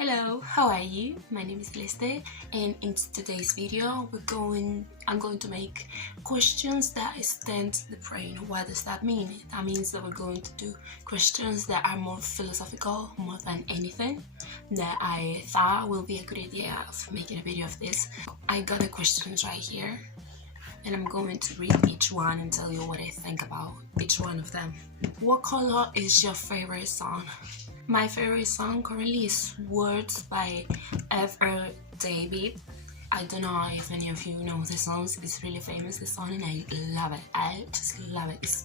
Hello, how are you? My name is Leste, and in today's video I'm going to make questions that extend the brain. What does that mean? That means that we're going to do questions that are more philosophical more than anything, that I thought will be a good idea of making a video of this. I got the questions right here, and I'm going to read each one and tell you what I think about each one of them. What color is your favorite song? My favorite song currently is Words by F.R. David. I don't know if any of you know the songs. It's really famous, the song, and I love it. I just love it.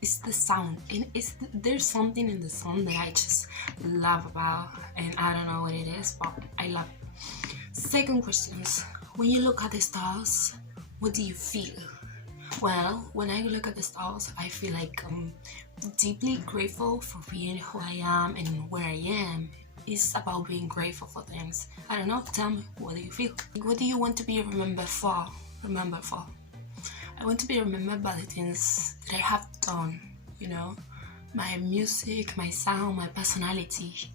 It's the sound, and there's something in the song that I just love about, and I don't know what it is, but I love it. Second question is, when you look at the stars, what do you feel? Well, when I look at the stars, I feel like I'm deeply grateful for being who I am and where I am. It's about being grateful for things. I don't know, tell me, what do you feel? What do you want to be remembered for? I want to be remembered by the things that I have done, my music, my sound, my personality.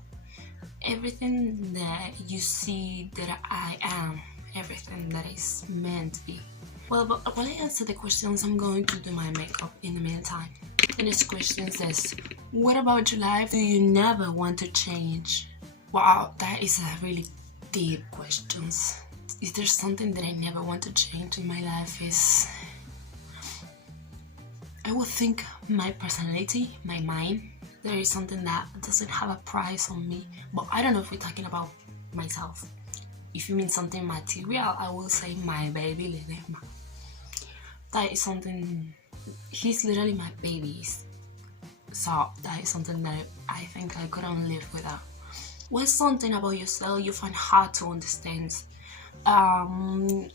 Everything that you see that I am, everything that is meant to be. Well, but while I answer the questions, I'm going to do my makeup in the meantime. The next question says, what about your life do you never want to change? Wow, that is a really deep question. Is there something that I never want to change in my life? I would think my personality, my mind. There is something that doesn't have a price on me, but I don't know if we're talking about myself. If you mean something material, I will say my baby Ledesma. That is something, he's literally my baby. So that is something that I think I couldn't live without. What's something about yourself you find hard to understand? When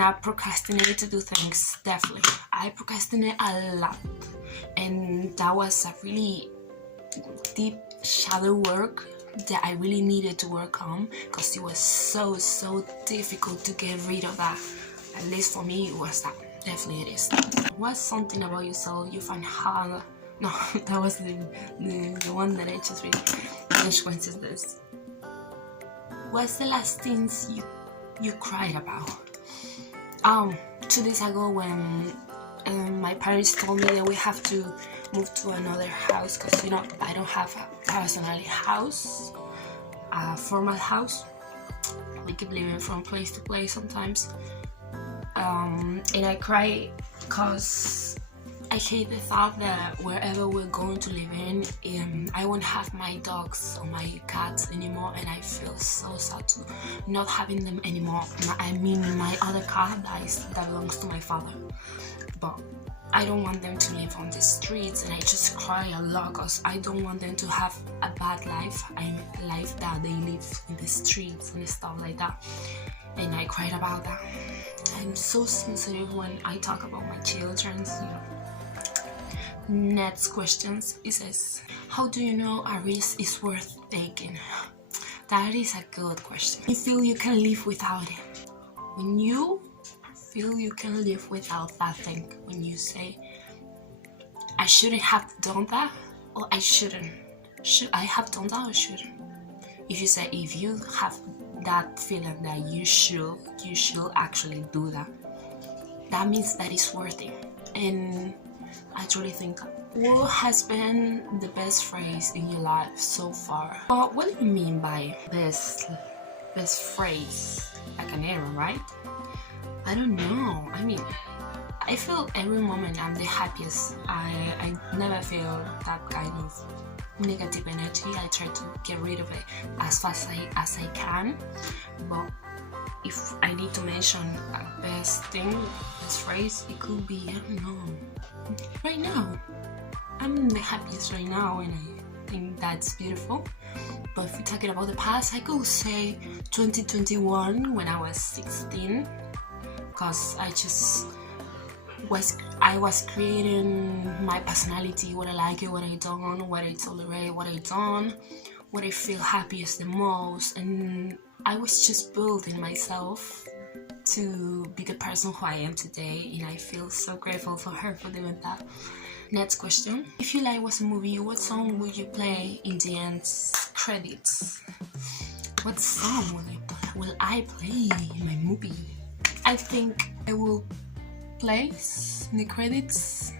I procrastinate to do things, definitely. I procrastinate a lot. And that was a really deep shadow work that I really needed to work on, because it was so difficult to get rid of that. At least for me, it was that. Definitely it is. What's something about yourself you find hard? No, that was the one that I just read. Which one is this? What's the last things you cried about? 2 days ago when my parents told me that we have to move to another house, because I don't have a personal house, a formal house. We keep living from place to place sometimes, and I cry because I hate the thought that wherever we're going to live in, I won't have my dogs or my cats anymore, and I feel so sad to not having them anymore. I mean, my other cat that belongs to my father, but I don't want them to live on the streets, and I just cry a lot because I don't want them to have a bad life, a life that they live in the streets and stuff like that, and I cried about that. I'm so sensitive when I talk about my children, Next questions, it says, how do you know a risk is worth taking? That is a good question. You feel you can live without it. When you feel you can live without that thing, when you say, I shouldn't have done that, or I shouldn't. Should I have done that or shouldn't? If you say, if you have that feeling that you should actually do that, that means that it's worth it. And I truly think, what has been the best phrase in your life so far? Well, what do you mean by best phrase? Like an error, right? I don't know. I mean, I feel every moment I'm the happiest. I never feel that kind of negative energy. I try to get rid of it as fast as I can. But if I need to mention a best phrase, it could be, I don't know. Right now, I'm the happiest right now, and I think that's beautiful. But if we're talking about the past, I could say 2021 when I was 16, because I was creating my personality, what I like it, what I don't, what I tolerate, what I don't, what I feel happiest the most, and I was just building myself to be the person who I am today, and I feel so grateful for her for doing that. Next question. If your life was a movie, what song would you play in the end credits? What song will I play in my movie? I think I will place in the credits.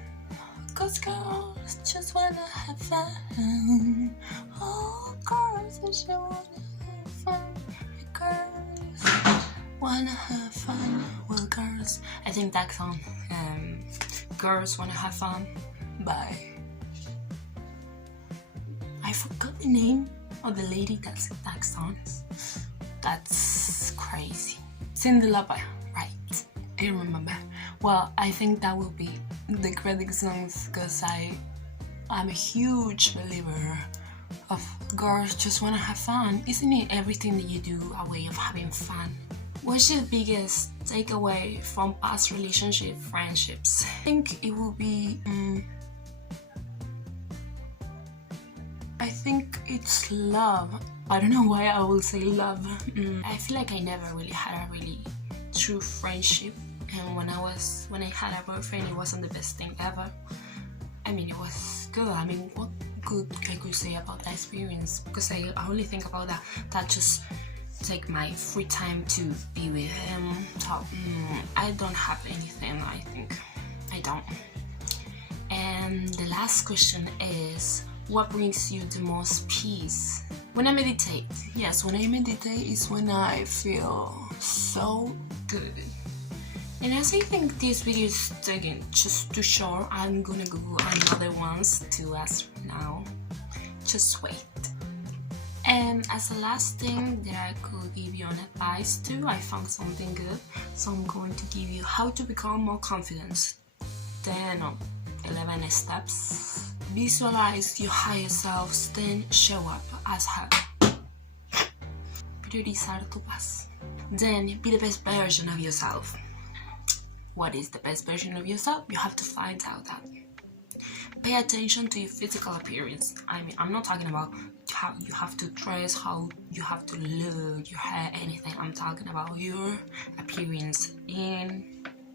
'Cause girls just wanna have fun. Oh, girls just wanna have fun. Girls wanna have fun. Well, girls. I think that song. Girls Wanna Have Fun by. I forgot the name of the lady that sang that song. That's crazy. Cindy Lauper, right? I remember. Well, I think that will be the credit songs because I'm a huge believer of girls just wanna have fun. Isn't it everything that you do a way of having fun? What's your biggest takeaway from past friendships? I think it will be I think it's love. I don't know why I will say love. I feel like I never really had a really true friendship, and when I had a boyfriend, it wasn't the best thing ever. I mean, it was good. I mean, what good I could say about that experience? Because I only think about that just take my free time to be with him. So I don't have anything. I think I don't. And the last question is, what brings you the most peace? When I meditate. Yes, when I meditate is when I feel so good. And as I think this video is taken just too short, I'm gonna go another ones to ask now. Just wait. And as a last thing that I could give you an advice to, I found something good. So I'm going to give you how to become more confident. 10 or 11 steps. Visualize your higher selves, then show up as her. Priorizar tu paz. Then be the best version of yourself. What is the best version of yourself? You have to find out that. Pay attention to your physical appearance. I mean, I'm not talking about how you have to dress, how you have to look, your hair, anything. I'm talking about your appearance and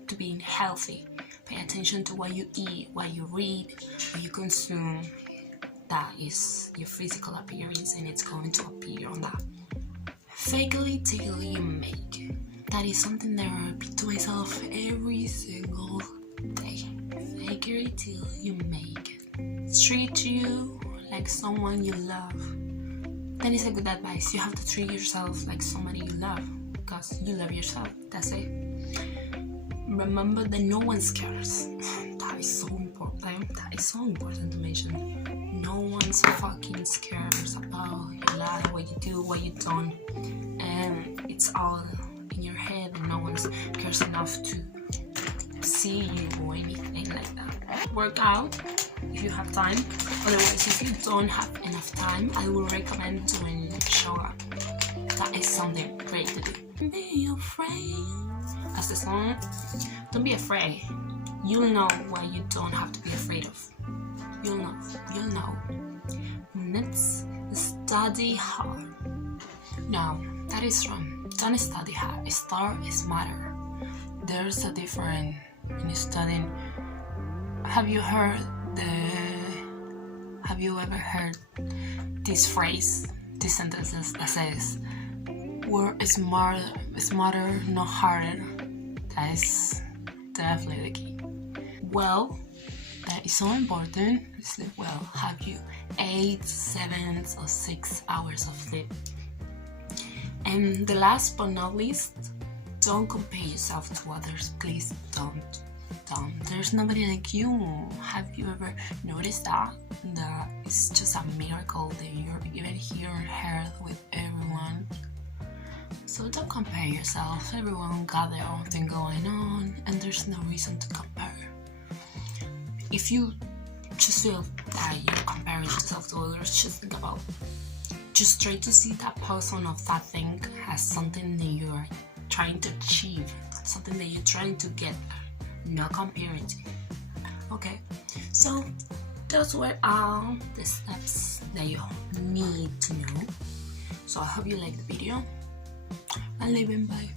to being healthy. Pay attention to what you eat, what you read, what you consume. That is your physical appearance, and it's going to appear on that. Fake it till you make it. That is something that I repeat to myself every single day. Fake it till you make it. Treat you like someone you love. That is a good advice. You have to treat yourself like somebody you love because you love yourself. That's it. Remember that no one cares. That is so important. That is so important to mention. No one's fucking cares about your life, what you do, what you don't, and it's all in your head, and no one cares enough to see you or anything like that. Work out if you have time. Otherwise, if you don't have enough time, I will recommend doing show up. That is something great to do. Be afraid. As the song, don't be afraid. You'll know what you don't have to be afraid of. You'll know. Let's study hard. No, that is wrong. Don't study hard. Start smarter. There's a difference in studying. Have you ever heard this phrase, this sentences that says, "Work smarter, not harder"? That is definitely the key. Well, that is so important. Sleep well. Have you 8, 7, or 6 hours of sleep? And the last but not least, don't compare yourself to others. Please don't. There's nobody like you. Have you ever noticed that it's just a miracle that you're even here on earth with everyone? So don't compare yourself. Everyone got their own thing going on, and there's no reason to compare. If you just feel that you're comparing yourself to others, just try to see that person of that thing as something that you're trying to achieve, something that you're trying to get, not comparing to. Okay, so those were all the steps that you need to know. So I hope you liked the video. And living by